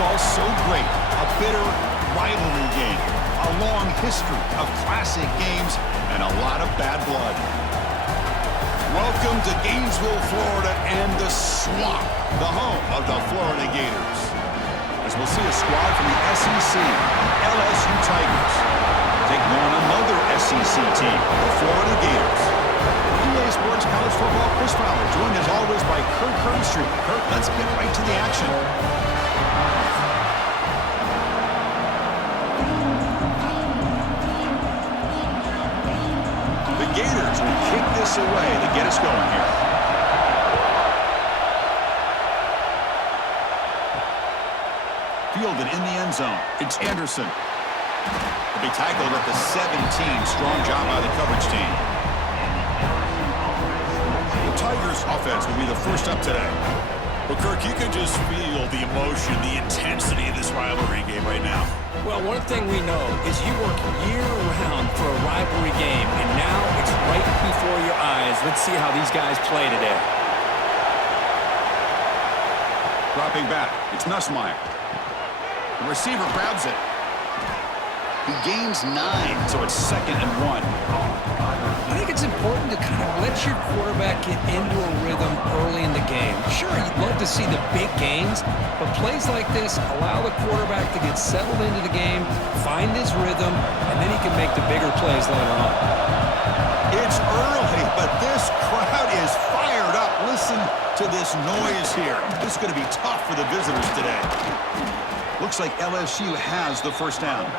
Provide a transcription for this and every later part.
baseball's so great. A bitter rivalry game. A long history of classic games and a lot of bad blood. Welcome to Gainesville, Florida, and the swamp, the home of the Florida Gators. As we'll see a squad from the SEC, LSU Tigers, taking on another SEC team, the Florida Gators. EA Sports College Football Chris Fowler, joined as always by Kirk Herbstreit. Kirk, let's get right to the action. The Gators will kick this away to get us going here. Fielded in the end zone. It's Anderson. He'll be tackled at the 17. Strong job by the coverage team. The Tigers offense will be the first up today. Well, Kirk, you can just feel the emotion, the intensity of this rivalry game right now. Well, one thing we know is you work year-round for a rivalry game, and now it's right before your eyes. Let's see how these guys play today. Dropping back, it's Nussmeier. The receiver grabs it. He gains 9, so it's 2nd and 1. I think it's important to kind of let your quarterback get into a rhythm early in the game. Sure, you'd love to see the big gains, but plays like this allow the quarterback to get settled into the game, find his rhythm, and then he can make the bigger plays later on. It's early, but this crowd is fired up. Listen to this noise here. This is going to be tough for the visitors today. Looks like LSU has the first down.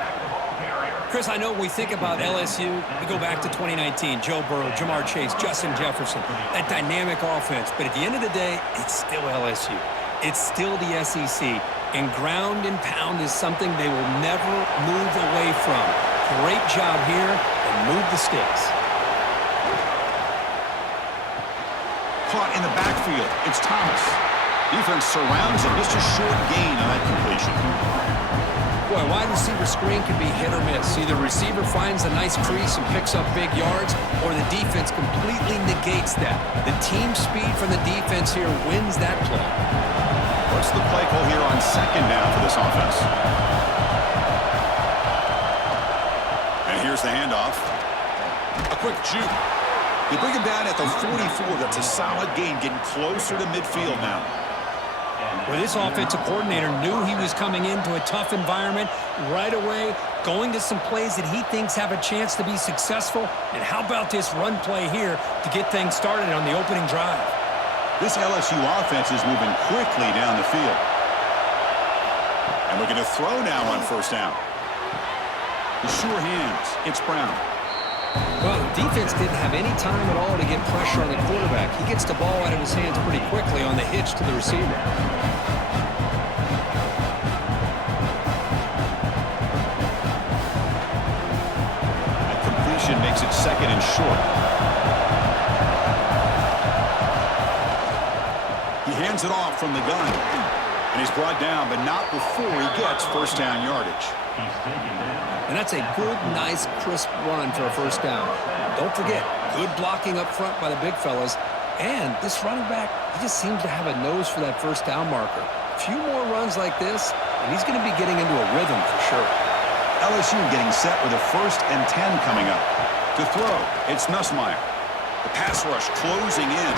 Chris, I know when we think about LSU, we go back to 2019, Joe Burrow, Jamar Chase, Justin Jefferson, that dynamic offense. But at the end of the day, it's still LSU. It's still the SEC. And ground and pound is something they will never move away from. Great job here, and move the sticks. Caught in the backfield, it's Thomas. Defense surrounds him, just a short gain on that completion. Boy, wide receiver screen can be hit or miss. Either receiver finds a nice crease and picks up big yards, or the defense completely negates that. The team speed from the defense here wins that play. What's the play call here on 2nd down for this offense? And here's the handoff. A quick juke. They bring him down at the 44. That's a solid gain, getting closer to midfield now. Well, this offensive coordinator knew he was coming into a tough environment right away, going to some plays that he thinks have a chance to be successful. And how about this run play here to get things started on the opening drive? This LSU offense is moving quickly down the field. And looking to throw now on 1st down. The sure hands. It's Brown. Well, the defense didn't have any time at all to get pressure on the quarterback. He gets the ball out of his hands pretty quickly on the hitch to the receiver. That completion makes it 2nd and short. He hands it off from the gun. And he's brought down, but not before he gets 1st down yardage. And that's a good, nice, crisp run for a 1st down. Don't forget, good blocking up front by the big fellas. And this running back, he just seems to have a nose for that 1st down marker. A few more runs like this, and he's going to be getting into a rhythm for sure. LSU getting set with a 1st and 10 coming up. To throw, it's Nussmeier. The pass rush closing in.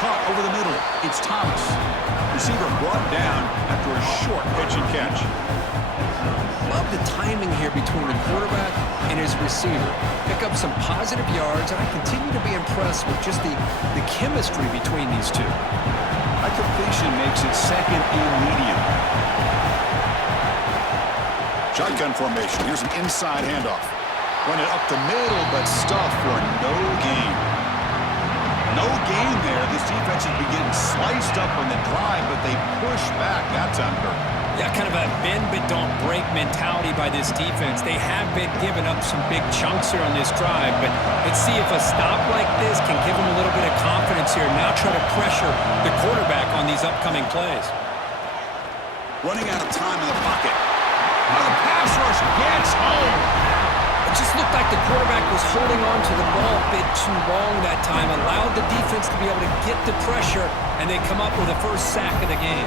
Caught over the middle, it's Thomas. Receiver brought down after a short pitch and catch. Love the timing here between the quarterback and his receiver. Pick up some positive yards, and I continue to be impressed with just the chemistry between these two. A completion makes it 2nd and medium. Shotgun formation. Here's an inside handoff. Run it up the middle, but stuffed for no gain. No gain there. This defense has been getting sliced up on the drive, but they push back. That's on Kirk. Yeah, kind of a bend but don't break mentality by this defense. They have been giving up some big chunks here on this drive, but let's see if a stop like this can give them a little bit of confidence here. Now try to pressure the quarterback on these upcoming plays. Running out of time in the pocket. Now the pass rush gets home. It just looked like the quarterback was holding on to the ball a bit too long that time, allowed the defense to be able to get the pressure, and they come up with the 1st sack of the game.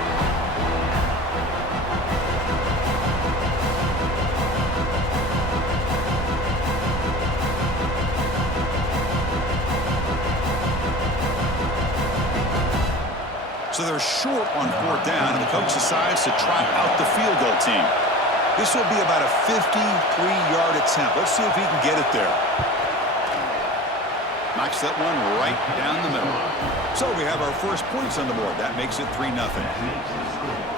short on 4th down, and the coach decides to trot out the field goal team. This will be about a 53-yard attempt. Let's see if he can get it there. Knocks that one right down the middle. So we have our first points on the board. That makes it 3-0.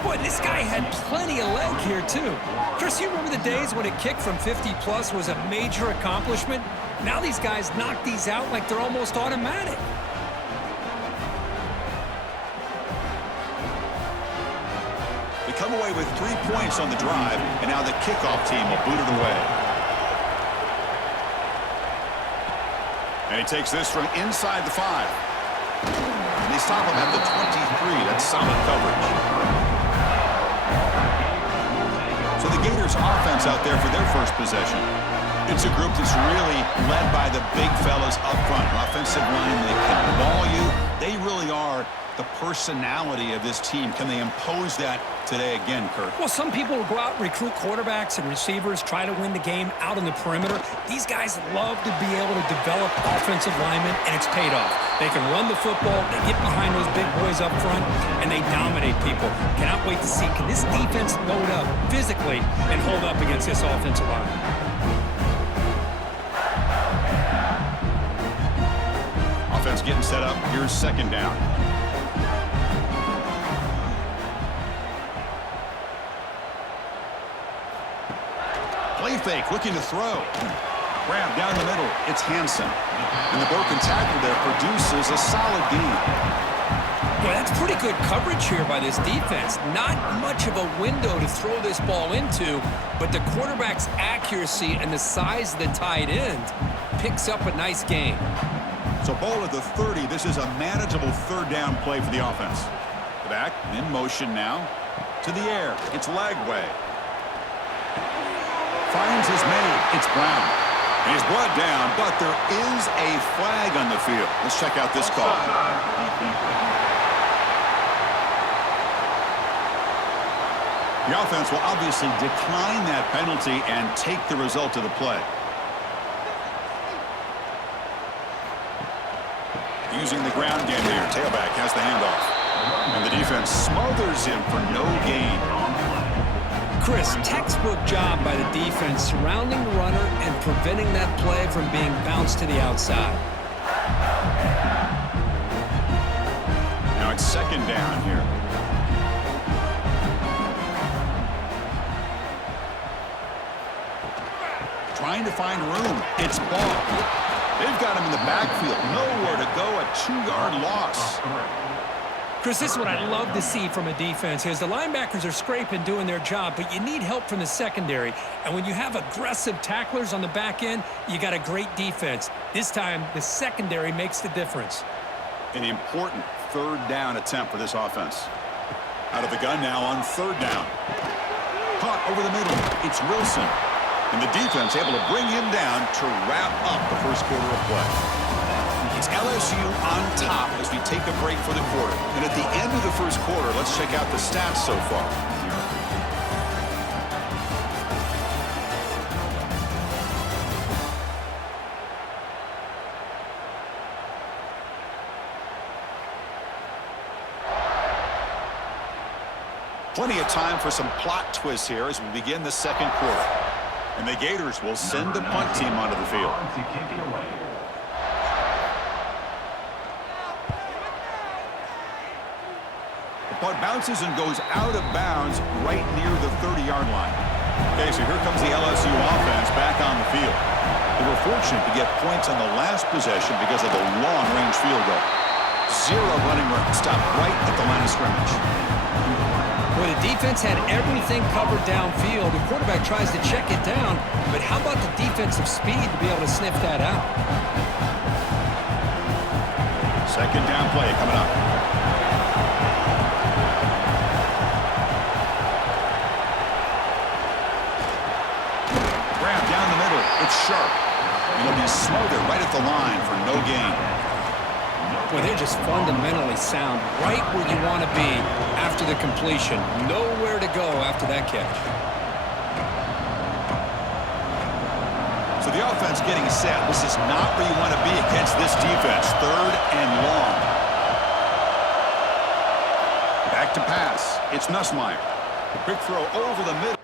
Boy, this guy had plenty of leg here, too. Chris, you remember the days when a kick from 50-plus was a major accomplishment? Now these guys knock these out like they're almost automatic. They come away with 3 points on the drive, and now the kickoff team will boot it away. And he takes this from inside the 5. And they stop him at the 23. That's solid coverage. So the Gators offense out there for their first possession. It's a group that's really led by the big fellas up front. An offensive line that can ball you. They really are the personality of this team. Can they impose that today again, Kurt? Well, some people will go out and recruit quarterbacks and receivers, try to win the game out on the perimeter. These guys love to be able to develop offensive linemen, and it's paid off. They can run the football, they get behind those big boys up front, and they dominate people. Cannot wait to see, can this defense load up physically and hold up against this offensive line? Offense getting set up. Here's 2nd down. Play fake, looking to throw. Grab down the middle. It's Hansen. And the broken tackle there produces a solid gain. Boy, that's pretty good coverage here by this defense. Not much of a window to throw this ball into, but the quarterback's accuracy and the size of the tight end picks up a nice gain. So ball at the 30. This is a manageable 3rd down play for the offense. Back in motion now. To the air. It's Lagway. Finds his man. It's Brown. He's brought down, but there is a flag on the field. Let's check out this call. The offense will obviously decline that penalty and take the result of the play. Using the ground game here. Tailback has the handoff. And the defense smothers him for no gain. Chris, textbook job by the defense surrounding the runner and preventing that play from being bounced to the outside. Now it's 2nd down here. Trying to find room. It's Ball. They've got him in the backfield. Nowhere to go. A 2-yard loss. Chris, this is what I'd love to see from a defense is the linebackers are scraping, doing their job, but you need help from the secondary. And when you have aggressive tacklers on the back end, you got a great defense. This time, the secondary makes the difference. An important 3rd down attempt for this offense. Out of the gun now on 3rd down. Caught over the middle. It's Wilson. And the defense able to bring him down to wrap up the first quarter of play. It's LSU on top as we take a break for the quarter. And at the end of the first quarter, let's check out the stats so far. Plenty of time for some plot twists here as we begin the 2nd quarter. And the Gators will send the punt team onto the field. The punt bounces and goes out of bounds right near the 30-yard line. Okay, so here comes the LSU offense back on the field. They were fortunate to get points on the last possession because of the long-range field goal. 0 running room. Stopped right at the line of scrimmage. Well, the defense had everything covered downfield. The quarterback tries to check it down, but how about the defensive speed to be able to sniff that out? 2nd down play coming up. Grab down the middle. It's sharp. And it'll be smothered right at the line for no gain. Well, they're just fundamentally sound, right where you want to be after the completion. Nowhere to go after that catch. So the offense getting set. This is not where you want to be against this defense. 3rd and long. to pass. It's Nussmeier. A quick throw over the middle.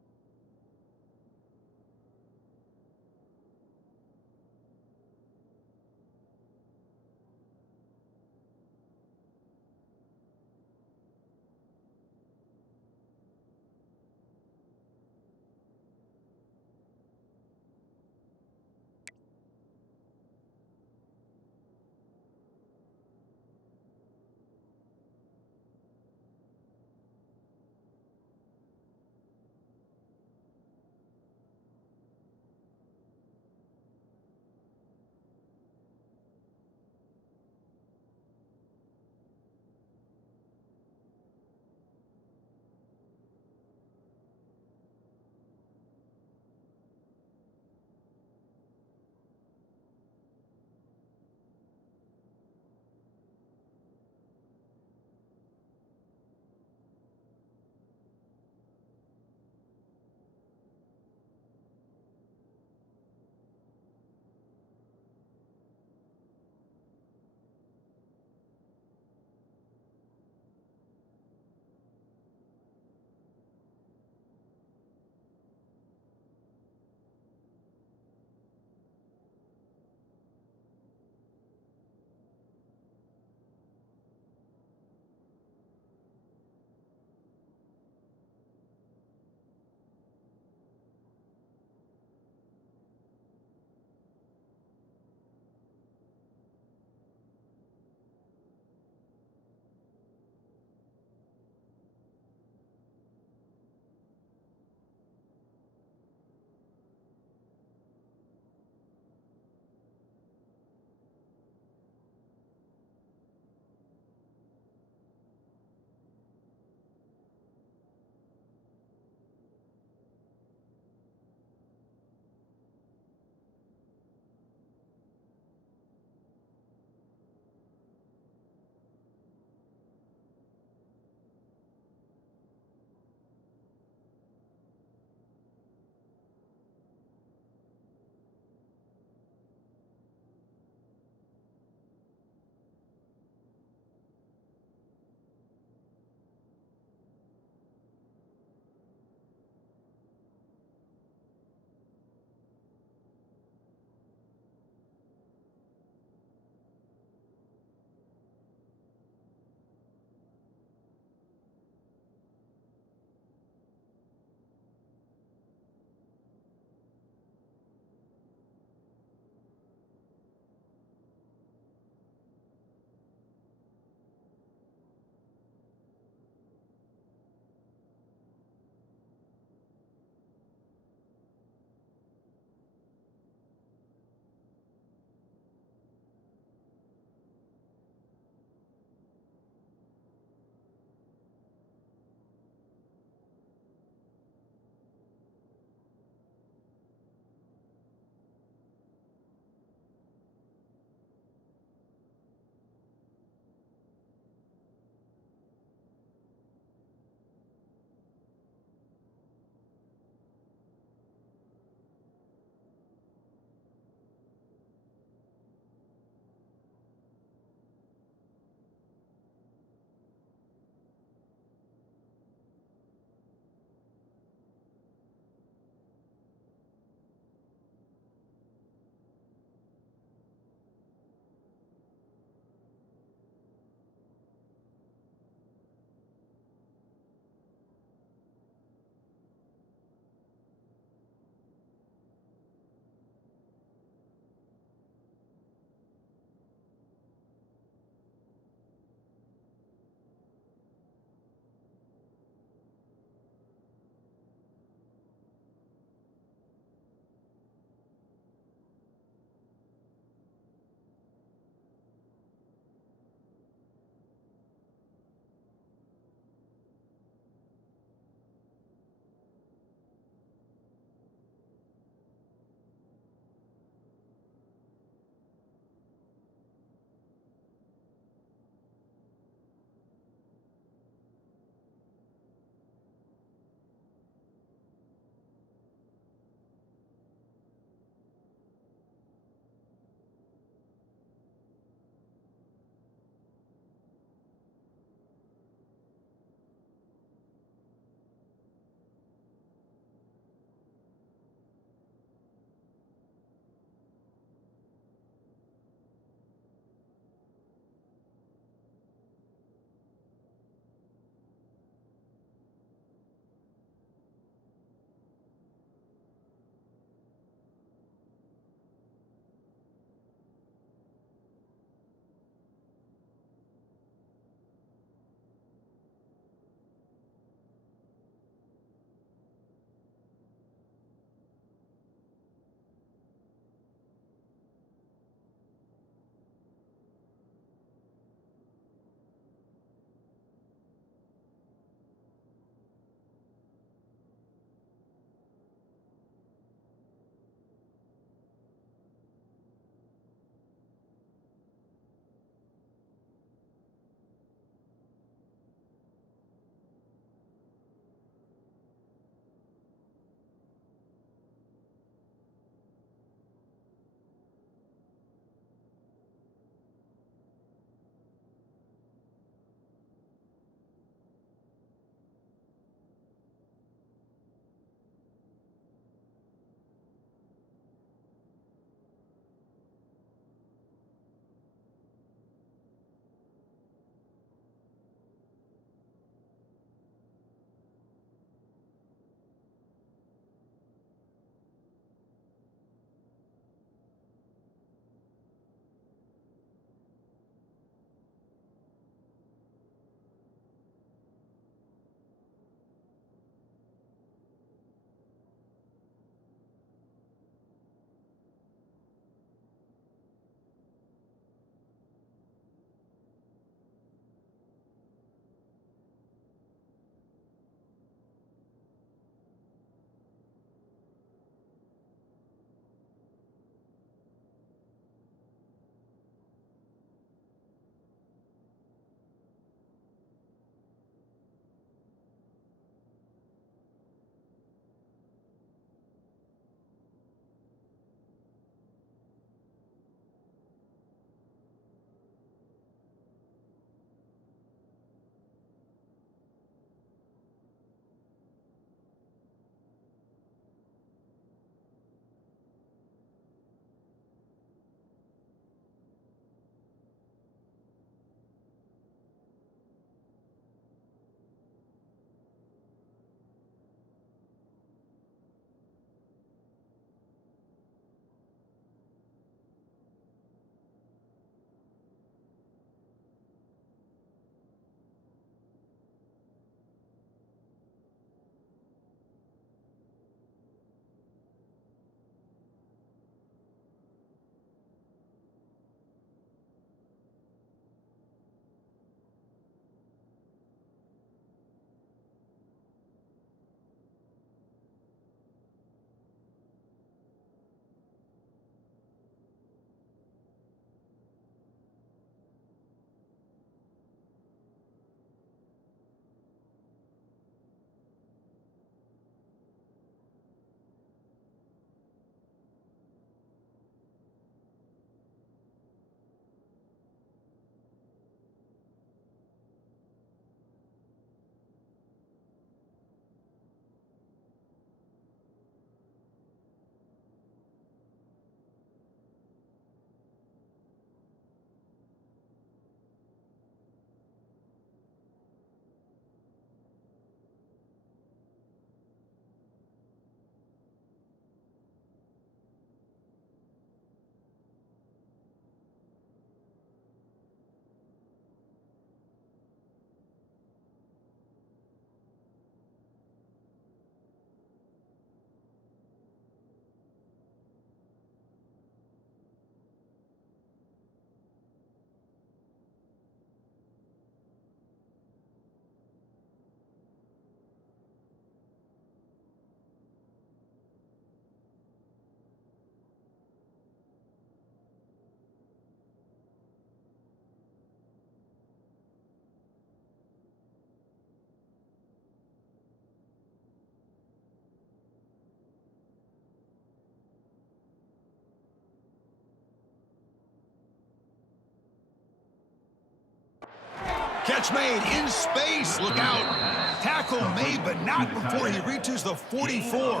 Catch made in space. Look out. Tackle made, but not before he reaches the 44.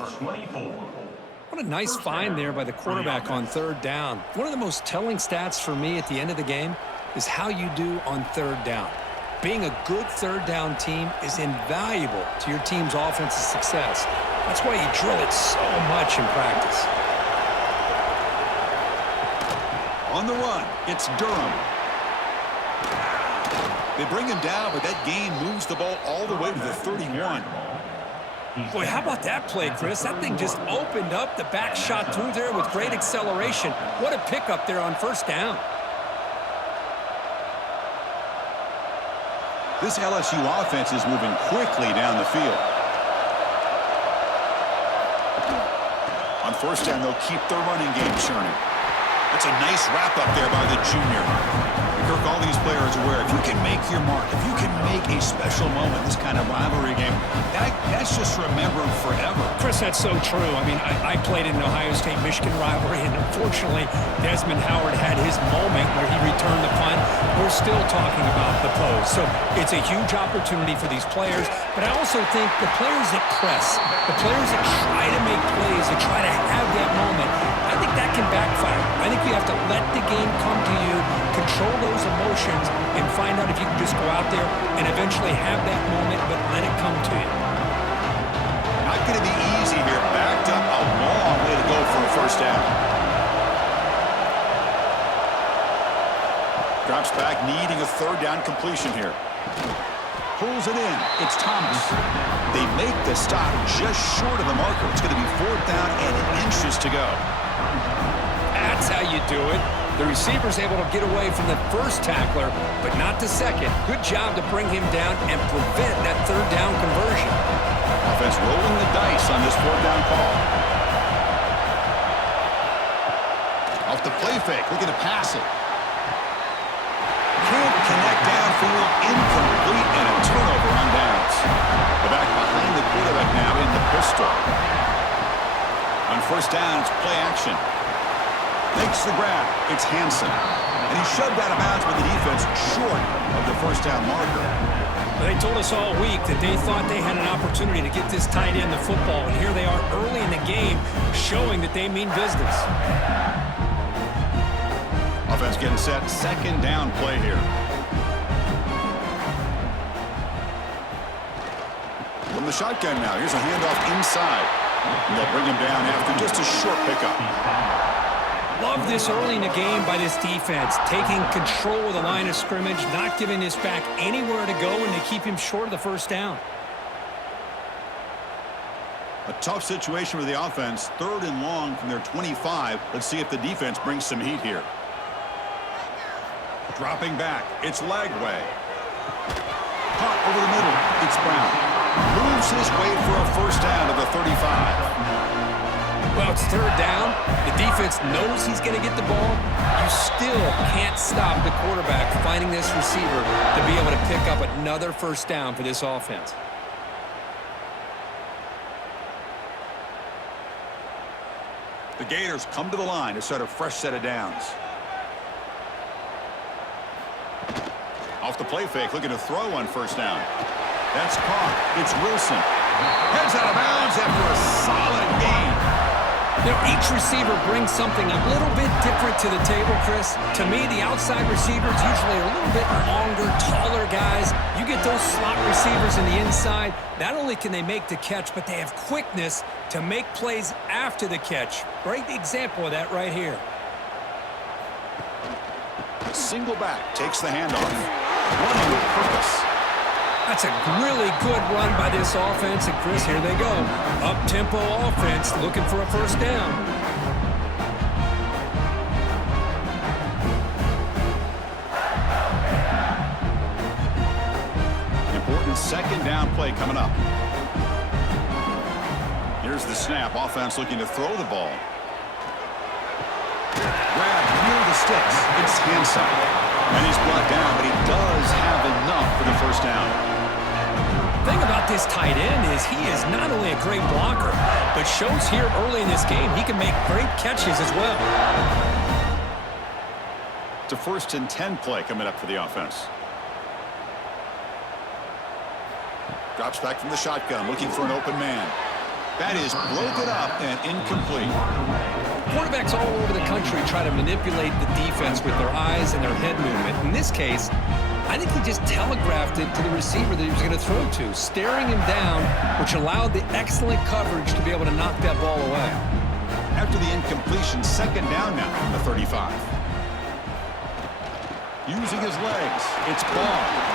What a nice find there by the quarterback on third down. One of the most telling stats for me at the end of the game is how you do on third down. Being a good third down team is invaluable to your team's offensive success. That's why you drill it so much in practice. On the run, it's Durham. They bring him down, but that gain moves the ball all the way to the 31. Boy, how about that play, Chris? That thing just opened up. The back shot through there with great acceleration. What a pickup there on first down. This LSU offense is moving quickly down the field. On first down, they'll keep their running game churning. That's a nice wrap-up there by the junior. Kirk, all these players are aware, if you can make your mark, if you can make a special moment, this kind of rivalry game, that's just remembered forever. Chris, that's so true. I mean, I played in an Ohio State-Michigan rivalry, and unfortunately, Desmond Howard had his moment where he returned the punt. We're still talking about the pose. So it's a huge opportunity for these players, but I also think the players that press, the players that try to make plays, that try to have that moment, I think that can backfire. I think you have to let the game come to you, control those emotions, and find out if you can just go out there and eventually have that moment, but let it come to you. Not going to be easy here. Backed up, a long way to go for a first down. Drops back, needing a third down completion here. Pulls it in. It's Thomas. They make the stop just short of the marker. It's going to be fourth down and inches to go. That's how you do it. The receiver's able to get away from the first tackler, but not the second. Good job to bring him down and prevent that third down conversion. Offense rolling the dice on this fourth down call. Off the play fake, looking to pass it. Can't connect downfield, incomplete, and a turnover on downs. The back behind the quarterback now in the pistol. On first down, it's play action. Makes the grab. It's Hansen. And he shoved out of bounds with the defense short of the first down marker. They told us all week that they thought they had an opportunity to get this tight end the football, and here they are early in the game showing that they mean business. Offense getting set. Second down play here. From the shotgun now. Here's a handoff inside. And they'll bring him down after just a short pickup. Love this early in the game by this defense, taking control of the line of scrimmage, not giving this back anywhere to go, and they keep him short of the first down. A tough situation for the offense. Third and long from their 25. Let's see if the defense brings some heat here. Dropping back, it's Lagway. Caught over the middle, it's Brown. Moves his way for a first down to the 35. Well, it's third down. The defense knows he's going to get the ball. You still can't stop the quarterback finding this receiver to be able to pick up another first down for this offense. The Gators come to the line to start a fresh set of downs. Off the play fake, looking to throw on first down. That's caught. It's Wilson. Heads out of bounds after a solid gain. You know, each receiver brings something a little bit different to the table, Chris. To me, the outside receivers usually are a little bit longer, taller guys. You get those slot receivers in the inside, not only can they make the catch, but they have quickness to make plays after the catch. Great example of that right here. Single back takes the handoff. Running with purpose. That's a really good run by this offense, and Chris, here they go. Up-tempo offense looking for a first down. Important second down play coming up. Here's the snap. Offense looking to throw the ball. Grab near the sticks. It's Hansen. And he's brought down, but he does have enough for the first down. The thing about this tight end is he is not only a great blocker, but shows here early in this game he can make great catches as well. It's a 1st and 10 play coming up for the offense. Drops back from the shotgun, looking for an open man. That is broken up and incomplete. Quarterbacks all over the country try to manipulate the defense with their eyes and their head movement. In this case, I think he just telegraphed it to the receiver that he was going to throw to, staring him down, which allowed the excellent coverage to be able to knock that ball away. After the incompletion, second down now from the 35. Using his legs, it's Ball.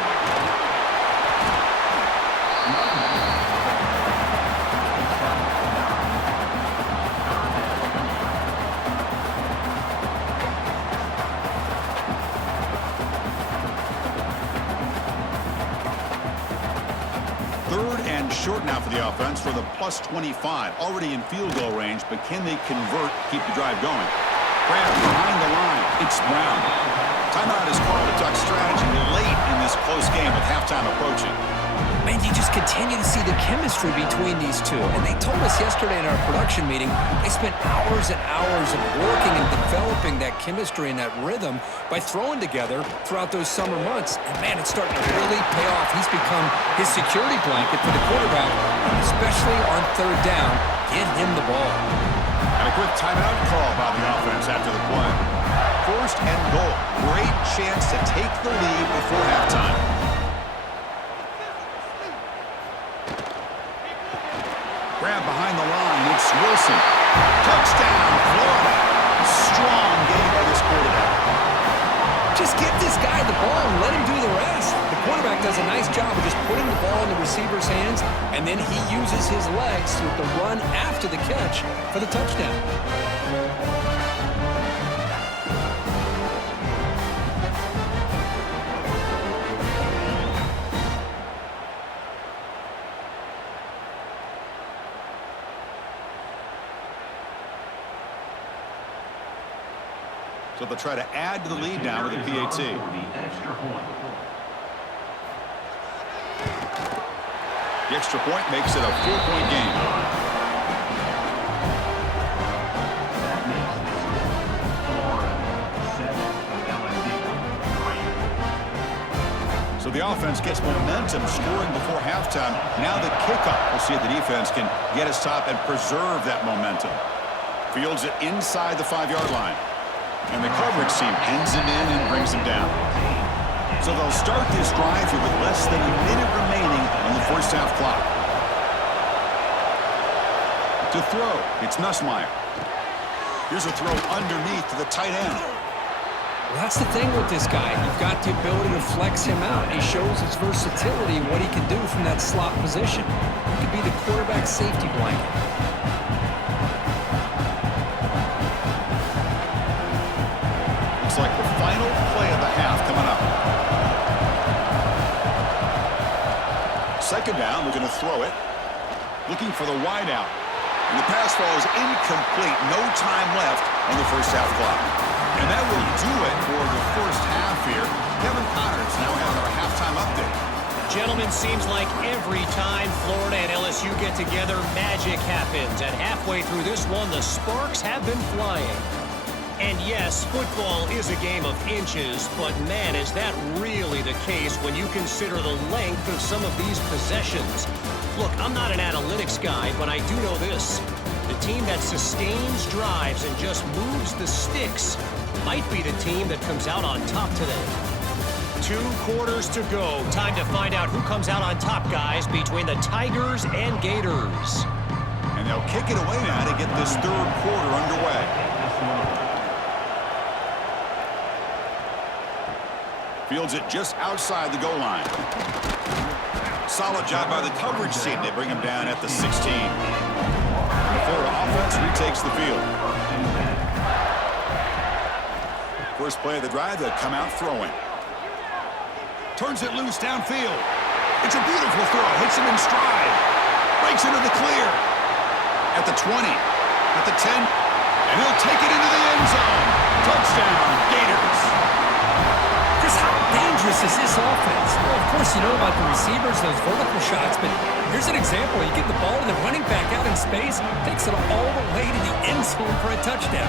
Short now for the offense for the plus 25. Already in field goal range, but can they convert, keep the drive going? Grab behind the line. It's Brown. Timeout is called to talk strategy late in this close game with halftime approaching. Man, you just continue to see the chemistry between these two. And they told us yesterday in our production meeting, they spent hours and hours of working and developing that chemistry and that rhythm by throwing together throughout those summer months. And, man, it's starting to really pay off. He's become his security blanket for the quarterback, especially on third down. Get him the ball. And a quick timeout call by the offense after the play. First and goal. Great chance to take the lead before halftime. Grab behind the line. It's Wilson. Touchdown, Florida. Strong game by this quarterback. Just get this guy the ball and let him do the rest. The quarterback does a nice job of just putting the ball in the receiver's hands, and then he uses his legs with the run after the catch for the touchdown. So they'll try to add to the lead now with a PAT. The extra point makes it a 4-point game. So the offense gets momentum scoring before halftime. Now the kickoff. We'll see if the defense can get a stop and preserve that momentum. Fields it inside the 5-yard line. And the coverage team pins him in and brings him down. So they'll start this drive here with less than a minute remaining on the first half clock. To throw, it's Nussmeier. Here's a throw underneath to the tight end. Well, that's the thing with this guy. You've got the ability to flex him out. He shows his versatility and what he can do from that slot position. He could be the quarterback safety blanket. Looks like the final play of the half coming up. Second down, we're going to throw it. Looking for the wide out. And the pass falls incomplete. No time left on the first half clock. And that will do it for the first half here. Kevin Connors now has our halftime update. Gentlemen, seems like every time Florida and LSU get together, magic happens. And halfway through this one, the sparks have been flying. And yes, football is a game of inches, but man, is that really the case when you consider the length of some of these possessions. Look, I'm not an analytics guy, but I do know this. The team that sustains drives and just moves the sticks might be the team that comes out on top today. 2 quarters to go. Time to find out who comes out on top, guys, between the Tigers and Gators. And they'll kick it away now to get this third quarter underway. Fields it just outside the goal line. Solid job by the coverage team. They bring him down at the 16. The Florida offense retakes the field. First play of the drive, they'll come out throwing. Turns it loose downfield. It's a beautiful throw. Hits him in stride. Breaks into the clear. At the 20. At the 10. And he'll take it into the end zone. Touchdown, Gators. Chris, how dangerous is this offense? Well, of course, you know about the receivers, those vertical shots, but here's an example. You get the ball to the running back out in space, takes it all the way to the end zone for a touchdown.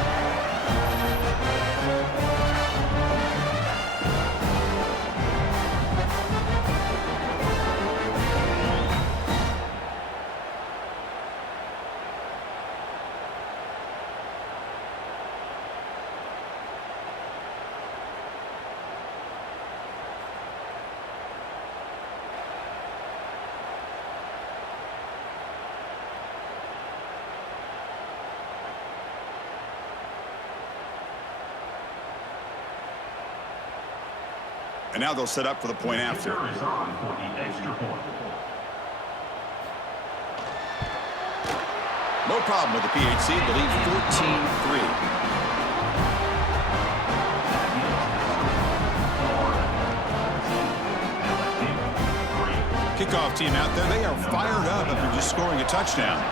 And now they'll set up for the point after. No problem with the PHC. They lead 14-3. Kickoff team out there. They are fired up after just scoring a touchdown.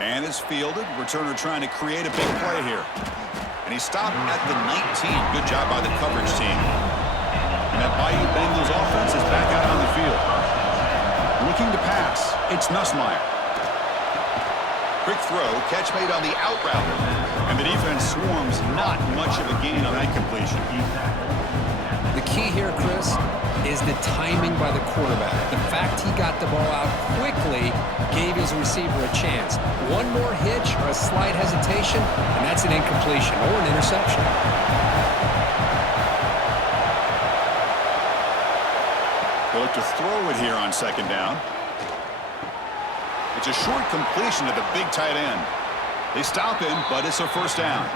And is fielded. Returner trying to create a big play here. And he stopped at the 19. Good job by the coverage team. And that Bayou Bengals offense is back out on the field. Looking to pass. It's Nussmeier. Quick throw. Catch made on the out route. And the defense swarms. Not much of a gain on that completion. The key here, Chris, is the timing by the quarterback. The fact he got the ball out quickly gave his receiver a chance. One more hitch or a slight hesitation, and that's an incompletion or an interception. They look to throw it here on second down. It's a short completion to the big tight end. They stop him, but it's a first down.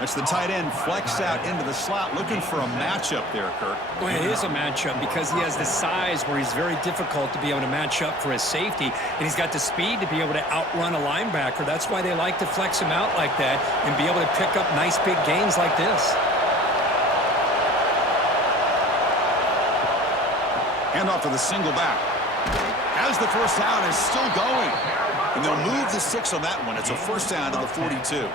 That's the tight end flexed out into the slot, looking for a matchup there, Kirk. Well, it is a matchup because he has the size where he's very difficult to be able to match up for his safety, and he's got the speed to be able to outrun a linebacker. That's why they like to flex him out like that and be able to pick up nice big gains like this. Handoff to the single back. As the first down is still going. And they'll move the 6 on that one. It's a first down to the 42.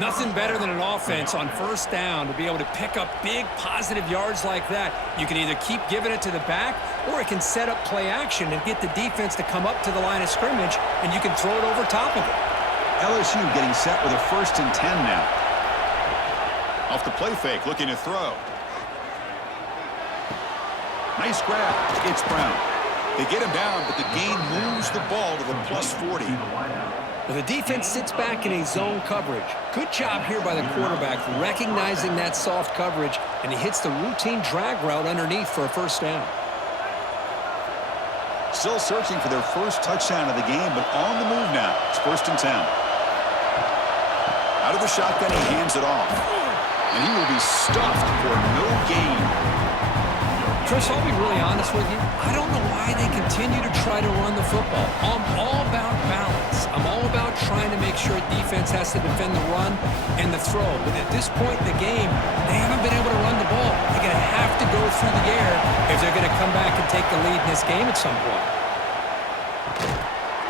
Nothing better than an offense on first down to be able to pick up big positive yards like that. You can either keep giving it to the back, or it can set up play action and get the defense to come up to the line of scrimmage, and you can throw it over top of it. LSU getting set with a 1st and 10 now. Off the play fake, looking to throw. Nice grab. It's Brown. They get him down, but the gain moves the ball to the plus 40. Well, the defense sits back in a zone coverage. Good job here by the quarterback recognizing that soft coverage, and he hits the routine drag route underneath for a first down. Still searching for their first touchdown of the game, but on the move now. It's 1st and 10. Out of the shotgun, he hands it off. And he will be stuffed for no gain. Chris, I'll be really honest with you. I don't know why they continue to try to run the football. I'm all about balance. I'm all about trying to make sure defense has to defend the run and the throw. But at this point in the game, they haven't been able to run the ball. They're going to have to go through the air if they're going to come back and take the lead in this game at some point.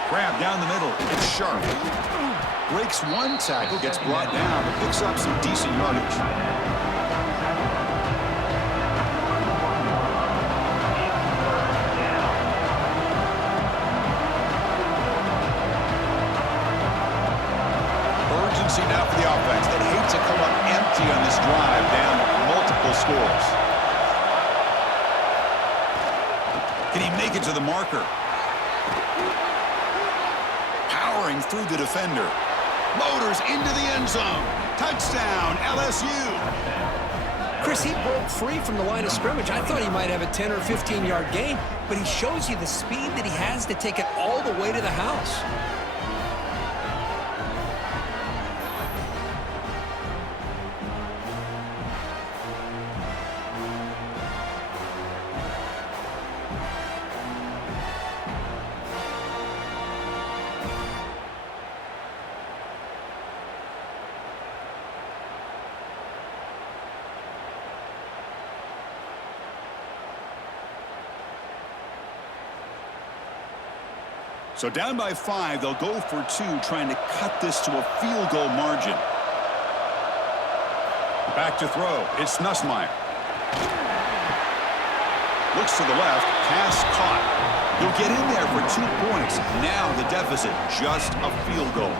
Grab down the middle. It's sharp. Breaks one tackle, gets brought down, but picks up some decent yardage. Now for the offense that hates to come up empty on this drive, down multiple scores. Can he make it to the marker? Powering through the defender. Motors into the end zone. Touchdown, LSU. Chris, he broke free from the line of scrimmage. I thought he might have a 10 or 15-yard gain, but he shows you the speed that he has to take it all the way to the house. So down by 5, they'll go for 2, trying to cut this to a field goal margin. Back to throw. It's Nussmeier. Looks to the left. Pass caught. He'll get in there for 2 points. Now the deficit, just a field goal.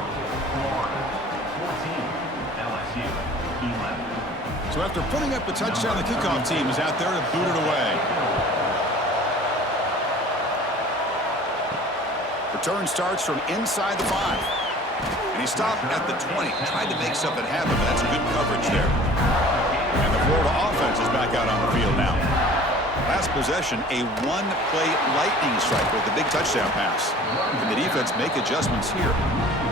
So after putting up the touchdown, the kickoff team is out there to boot it away. Return starts from inside the 5. And he stopped at the 20. Tried to make something happen, but that's good coverage there. And the Florida offense is back out on the field now. Last possession, a one-play lightning strike with the big touchdown pass. Can the defense make adjustments here?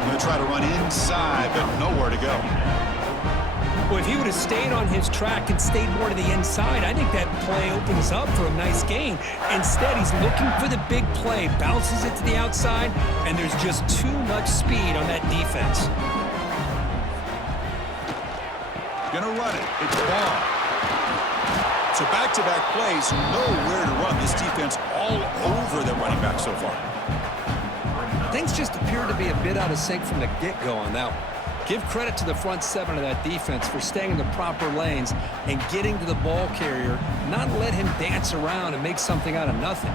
Going to try to run inside, but nowhere to go. Well, if he would have stayed on his track and stayed more to the inside, I think that play opens up for a nice gain. Instead, he's looking for the big play, bounces it to the outside, and there's just too much speed on that defense. Gonna run it. It's ball. So back-to-back plays, nowhere to run. This defense all over the running back so far. Things just appear to be a bit out of sync from the get-go on that one. Give credit to the front seven of that defense for staying in the proper lanes and getting to the ball carrier, not let him dance around and make something out of nothing.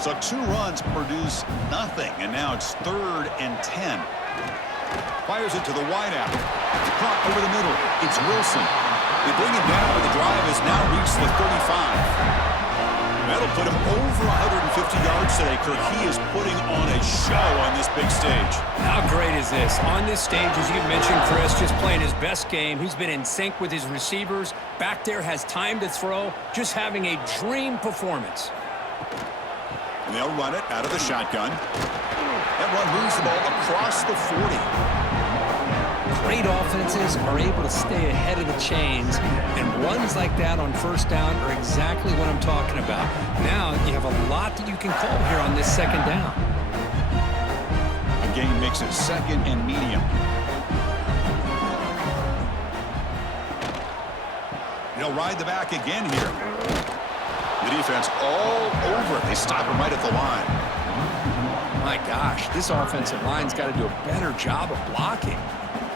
So 2 runs produce nothing, and now it's 3rd and 10. Fires it to the wideout. Caught over the middle. It's Wilson. They bring it down, but the drive has now reached the 35. That'll put him over 150 yards today, Kirk. He is putting on a show on this big stage. How great is this? On this stage, as you mentioned, Chris, just playing his best game. He's been in sync with his receivers. Back there, has time to throw. Just having a dream performance. And they'll run it out of the shotgun. That run moves the ball across the 40. Great offenses are able to stay ahead of the chains, and runs like that on first down are exactly what I'm talking about. Now you have a lot that you can call here on this second down. A gain makes it 2nd and medium. They'll ride the back again here. The defense all over it. They stop him right at the line. My gosh, this offensive line's got to do a better job of blocking.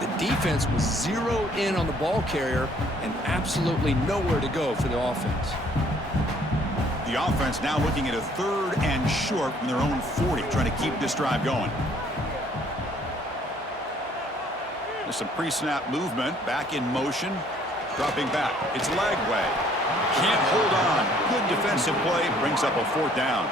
The defense was zeroed in on the ball carrier and absolutely nowhere to go for the offense. The offense now looking at a 3rd and short from their own 40, trying to keep this drive going. There's some pre-snap movement, back in motion, dropping back. It's Lagway. Can't hold on. Good defensive play, brings up a 4th down.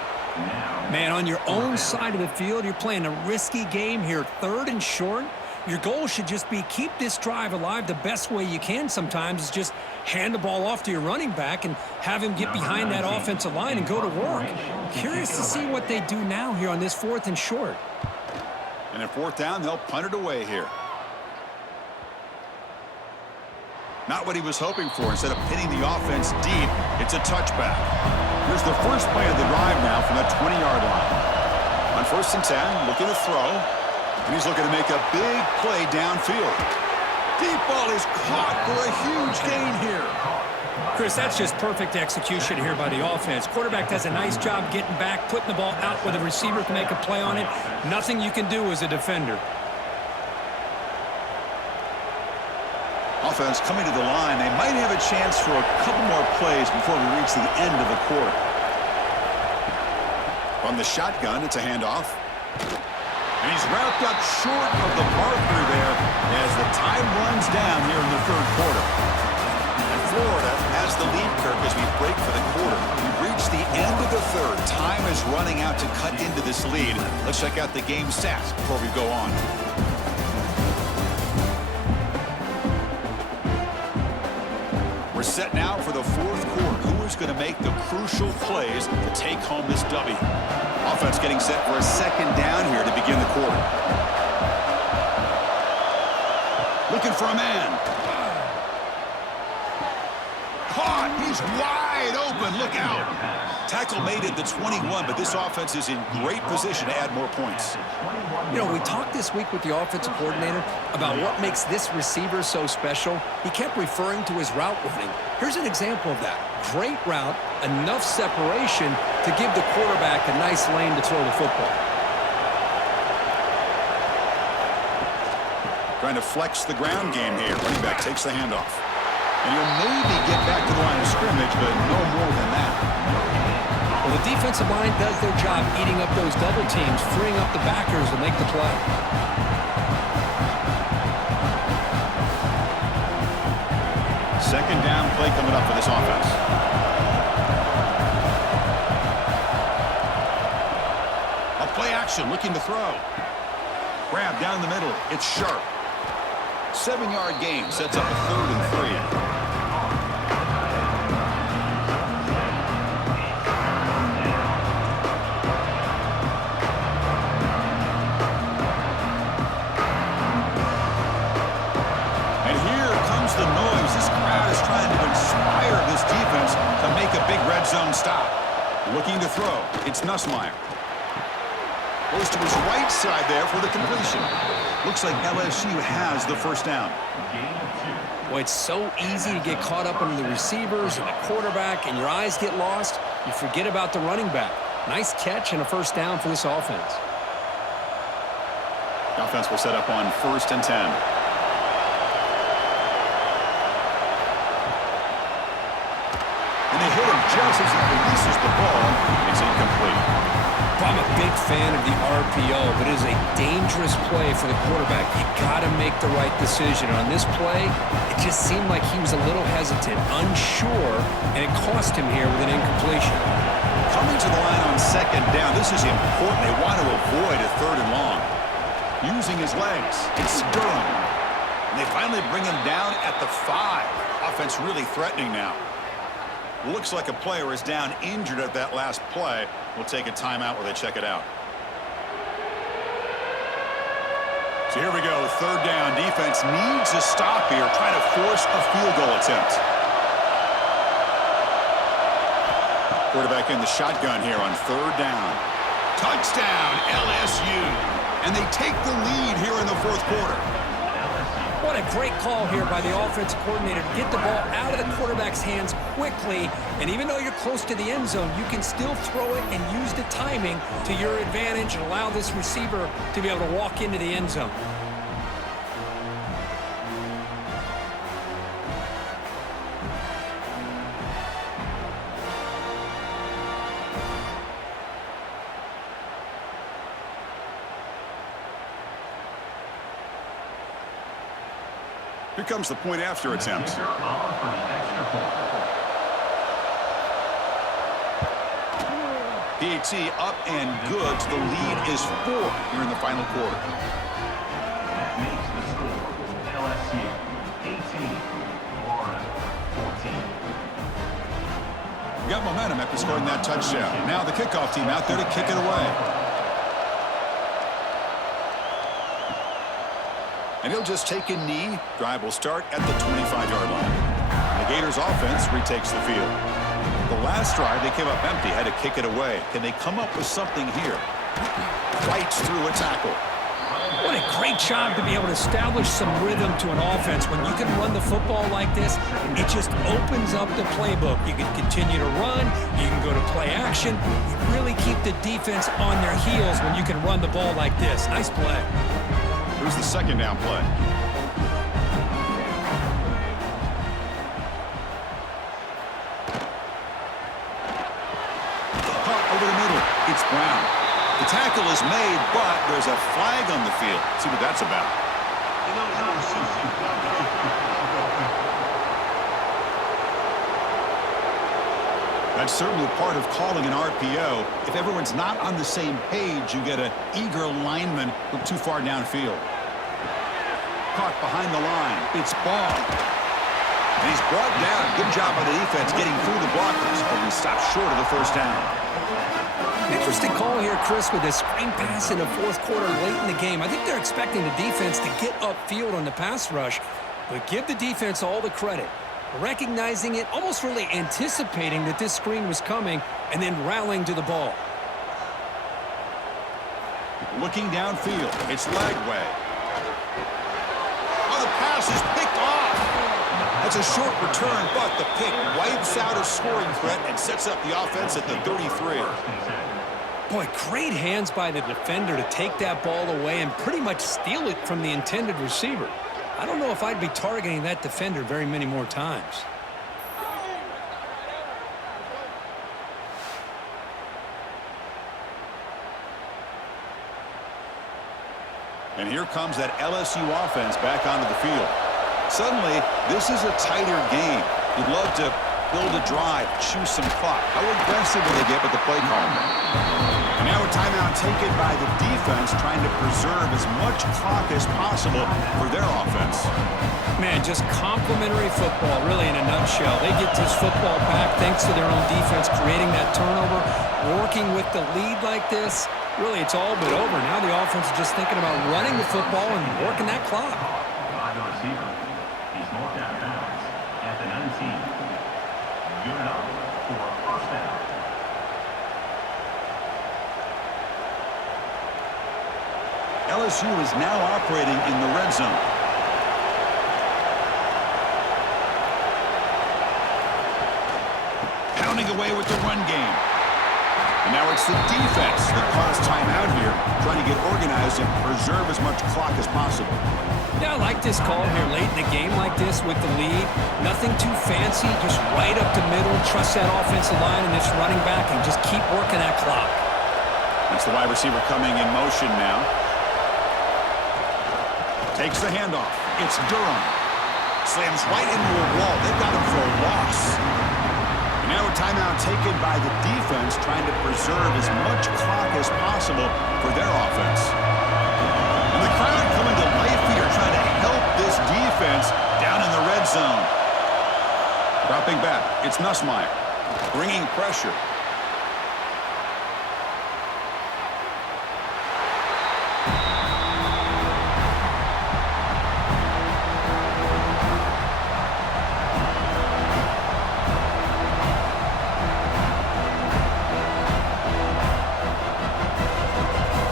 Man, on your own side of the field, you're playing a risky game here, 3rd and short. Your goal should just be keep this drive alive the best way you can sometimes is just hand the ball off to your running back and have him get behind that offensive line and go to work. Curious to see what they do now here on this 4th and short. And at 4th down, they'll punt it away here. Not what he was hoping for. Instead of pinning the offense deep, it's a touchback. Here's the first play of the drive now from that 20-yard line. On 1st and 10, looking to throw. And he's looking to make a big play downfield. Deep ball is caught for a huge gain here. Chris, that's just perfect execution here by the offense. Quarterback does a nice job getting back, putting the ball out where the receiver can make a play on it. Nothing you can do as a defender. Offense coming to the line. They might have a chance for a couple more plays before we reach the end of the quarter. From the shotgun, it's a handoff. And he's wrapped up short of the marker there as the time runs down here in the 3rd quarter. And Florida has the lead, Kirk, as we break for the quarter. We've reached the end of the 3rd. Time is running out to cut into this lead. Let's check out the game stats before we go on. We're set now for the 4th quarter. Who is going to make the crucial plays to take home this W? Offense getting set for a 2nd down here to begin the quarter. Looking for a man. Caught. He's wide open. Look out. Tackle made at the 21, but this offense is in great position to add more points. You know, we talked this week with the offensive coordinator about what makes this receiver so special. He kept referring to his route running. Here's an example of that. Great route, enough separation to give the quarterback a nice lane to throw the football. Trying to flex the ground game here. Running back takes the handoff. And he'll maybe get back to the line of scrimmage, but no more than that. Well, the defensive line does their job eating up those double teams, freeing up the backers to make the play. Second down play coming up for this offense. A play action, looking to throw. Grab down the middle. It's sharp. 7-yard gain sets up a 3rd and 3. the noise. This crowd is trying to inspire this defense to make a big red zone stop. Looking to throw. It's Nussmeier. Goes to his right side there for the completion. Looks like LSU has the first down. Well, it's so easy to get caught up in the receivers and the quarterback, and your eyes get lost. You forget about the running back. Nice catch and a first down for this offense. The offense will set up on 1st and 10. And they hit him just as he releases the ball. It's incomplete. I'm a big fan of the RPO, but it is a dangerous play for the quarterback. You got to make the right decision. On this play, it just seemed like he was a little hesitant, unsure, and it cost him here with an incompletion. Coming to the line on 2nd down, this is important. They want to avoid a 3rd and long. Using his legs, it's Sterling. And they finally bring him down at the 5. Offense really threatening now. Looks like a player is down injured at that last play. We'll take a timeout where they check it out. So here we go, 3rd down. Defense needs a stop here, trying to force a field goal attempt. Quarterback in the shotgun here on 3rd down. Touchdown, LSU. And they take the lead here in the 4th quarter. What a great call here by the offensive coordinator to get the ball out of the quarterback's hands quickly. And even though you're close to the end zone, you can still throw it and use the timing to your advantage and allow this receiver to be able to walk into the end zone. Here comes the point after attempt. PAT up and good. The lead is 4 here in the final quarter. That makes the score LSU 18, Florida 14. Got momentum after scoring that touchdown. Now the kickoff team out there to kick it away. And he'll just take a knee. Drive will start at the 25-yard line. And the Gators offense retakes the field. The last drive, they came up empty, had to kick it away. Can they come up with something here? Fights through a tackle. What a great job to be able to establish some rhythm to an offense. When you can run the football like this, it just opens up the playbook. You can continue to run. You can go to play action. You really keep the defense on their heels when you can run the ball like this. Nice play. Here's the 2nd down play. Caught over the middle. It's Brown. The tackle is made, but there's a flag on the field. Let's see what that's about. That's certainly part of calling an RPO. If everyone's not on the same page, you get an eager lineman from too far downfield. Caught behind the line. It's Ball. And he's brought down. Good job by the defense getting through the blockers, but we stopped short of the first down. Interesting call here, Chris, with this screen pass in the 4th quarter late in the game. I think they're expecting the defense to get upfield on the pass rush, but give the defense all the credit. Recognizing it, almost really anticipating that this screen was coming, and then rallying to the ball. Looking downfield, it's Lagway. Oh, the pass is picked off. That's a short return, but the pick wipes out a scoring threat and sets up the offense at the 33. Boy, great hands by the defender to take that ball away and pretty much steal it from the intended receiver. I don't know if I'd be targeting that defender very many more times. And here comes that LSU offense back onto the field. Suddenly, this is a tighter game. You'd love to build a drive, choose some clock. How aggressive will they get with the play call? And now a timeout taken by the defense, trying to preserve as much clock as possible for their offense. Man, just complimentary football, really, in a nutshell. They get this football back thanks to their own defense, creating that turnover, working with the lead like this. Really, it's all but over. Now the offense is just thinking about running the football and working that clock. By the receiver, he's marked out. LSU is now operating in the red zone. Pounding away with the run game. And now it's the defense that calls timeout here, trying to get organized and preserve as much clock as possible. Yeah, I like this call here late in the game like this with the lead. Nothing too fancy, just right up the middle. Trust that offensive line and this running back and just keep working that clock. That's the wide receiver coming in motion now. Takes the handoff. It's Durham. Slams right into a wall. They've got him for a loss. And now a timeout taken by the defense, trying to preserve as much clock as possible for their offense. And the crowd coming to life here, trying to help this defense down in the red zone. Dropping back, it's Nussmeier, bringing pressure.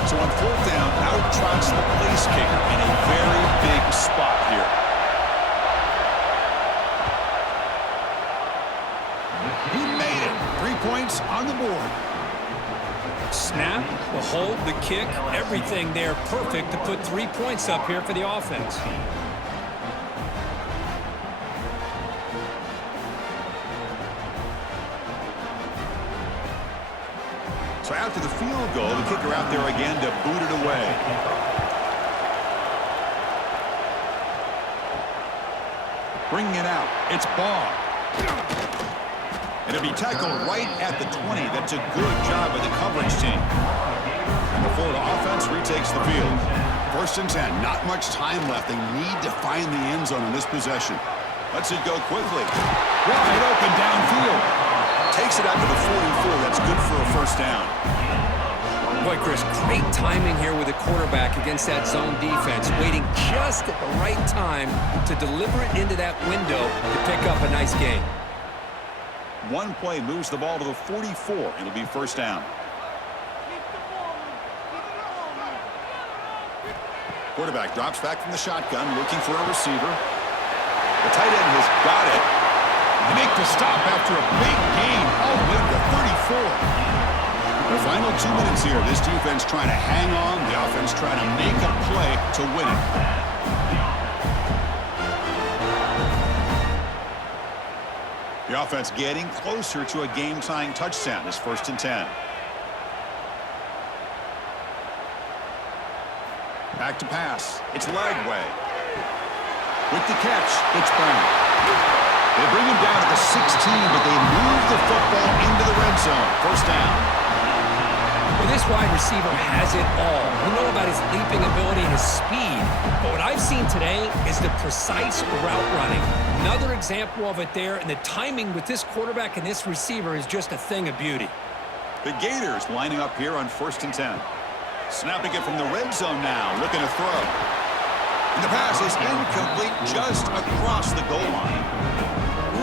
So on fourth down, out trots the place kicker in a very big spot here. He made it. 3 points on the board. Snap, the hold, the kick, everything there perfect to put 3 points up here for the offense. So after the field goal, the kicker out there again to boot it away. Bringing it out, it's Baugh. And it'll be tackled right at the 20. That's a good job by the coverage team. And the Florida offense retakes the field. 1st and 10, not much time left. They need to find the end zone in this possession. Lets it go quickly. Wide open downfield. Takes it out to the 44. That's good for a 1st down. Boy, Chris, great timing here with the quarterback against that zone defense, waiting just at the right time to deliver it into that window to pick up a nice gain. One play moves the ball to the 44. It'll be 1st down. Quarterback drops back from the shotgun, looking for a receiver. The tight end has got it. They make the stop after a big gain all the way to the 34. The final 2 minutes here. This defense trying to hang on. The offense trying to make a play to win it. The offense getting closer to a game-tying touchdown. It's 1st and 10. Back to pass. It's Lagway. With the catch, it's Brown. They bring him down to the 16, but they move the football into the red zone. 1st down. Well, this wide receiver has it all. We know about his leaping ability and his speed, but what I've seen today is the precise route running. Another example of it there, and the timing with this quarterback and this receiver is just a thing of beauty. The Gators lining up here on 1st and 10. Snapping it from the red zone now, looking to throw. And the pass is incomplete just across the goal line.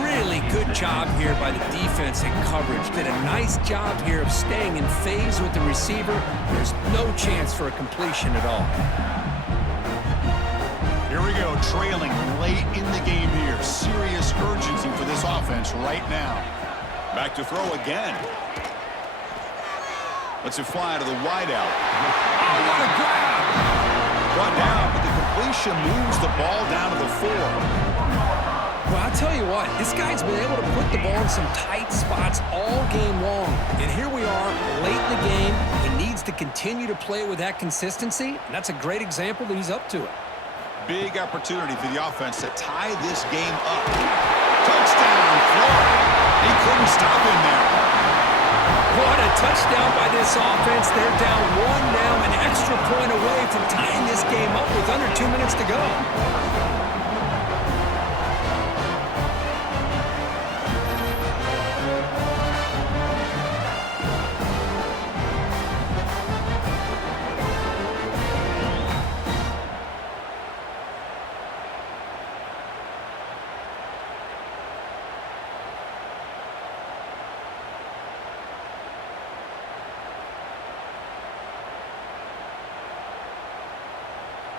Really good job here by the defense in coverage. Did a nice job here of staying in phase with the receiver. There's no chance for a completion at all. Here we go, trailing late in the game here. Serious urgency for this offense right now. Back to throw again. Lets it fly to the wideout. Oh, what a grab! Brought down, but the completion moves the ball down to the 4. Well, I'll tell you what, this guy's been able to put the ball in some tight spots all game long. And here we are, late in the game. He needs to continue to play with that consistency, and that's a great example that he's up to it. Big opportunity for the offense to tie this game up. Touchdown, Florida. He couldn't stop him there. What a touchdown by this offense. They're down 1 now, an extra point away from tying this game up with under 2 minutes to go.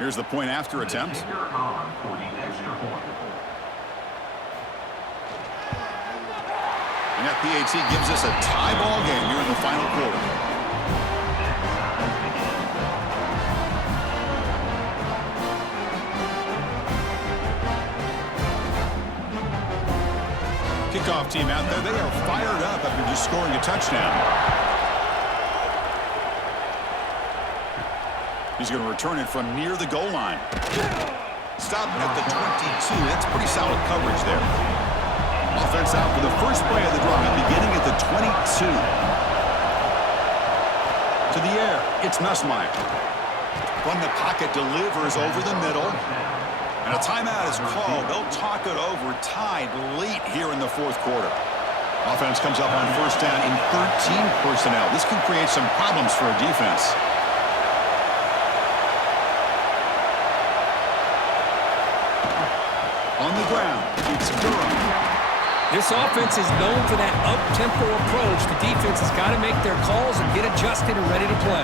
Here's the point after attempt. Take your on for the extra point. And that PAT gives us a tie ball game here in the final quarter. Kickoff team out there. They are fired up after just scoring a touchdown. He's going to return it from near the goal line. Stop at the 22. That's pretty solid coverage there. Offense out for the first play of the drive, beginning at the 22. To the air, it's Nussmeier. From the pocket, delivers over the middle. And a timeout is called. They'll talk it over, tied late here in the fourth quarter. Offense comes up on first down in 13 personnel. This can create some problems for a defense. On the ground, it's Durham. This offense is known for that up-tempo approach. The defense has got to make their calls and get adjusted and ready to play.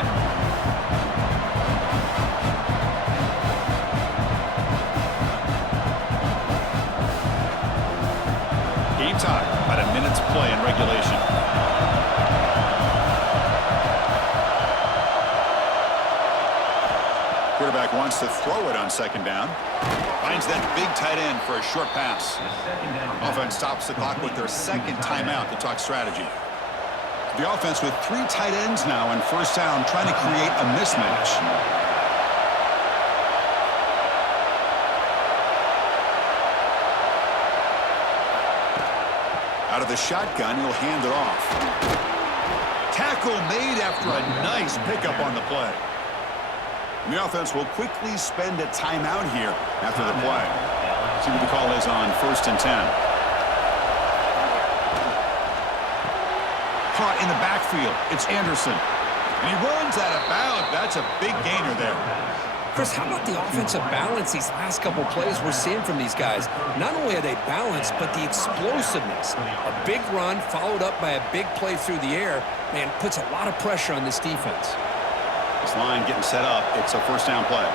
Game time, about a minute's play in regulation. Quarterback wants to throw it on second down. Finds that big tight end for a short pass. Offense stops the clock with their second timeout to talk strategy. The offense with 3 tight ends now on first down, trying to create a mismatch. Out of the shotgun, he'll hand it off. Tackle made after a nice pickup on the play. And the offense will quickly spend a timeout here after the play. See what the call is on first and 10. Caught in the backfield. It's Anderson. And he runs out of bounds. That's a big gainer there. Chris, how about the offensive balance these last couple plays we're seeing from these guys? Not only are they balanced, but the explosiveness. A big run followed up by a big play through the air, man, puts a lot of pressure on this defense. This line getting set up. It's a first down play.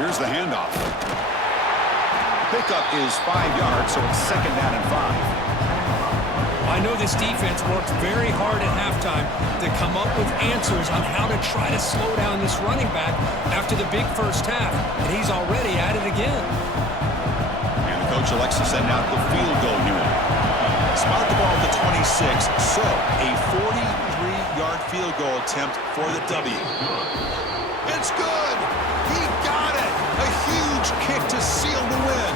Here's the handoff. Pickup is 5 yards, so it's second down and 5. I know this defense worked very hard at halftime to come up with answers on how to try to slow down this running back after the big first half, and he's already at it again. And the coach elects to send out the field goal unit. Spot the ball at the 26, so a 43-yard field goal attempt for the W. It's good! He got it! A huge kick to seal the win.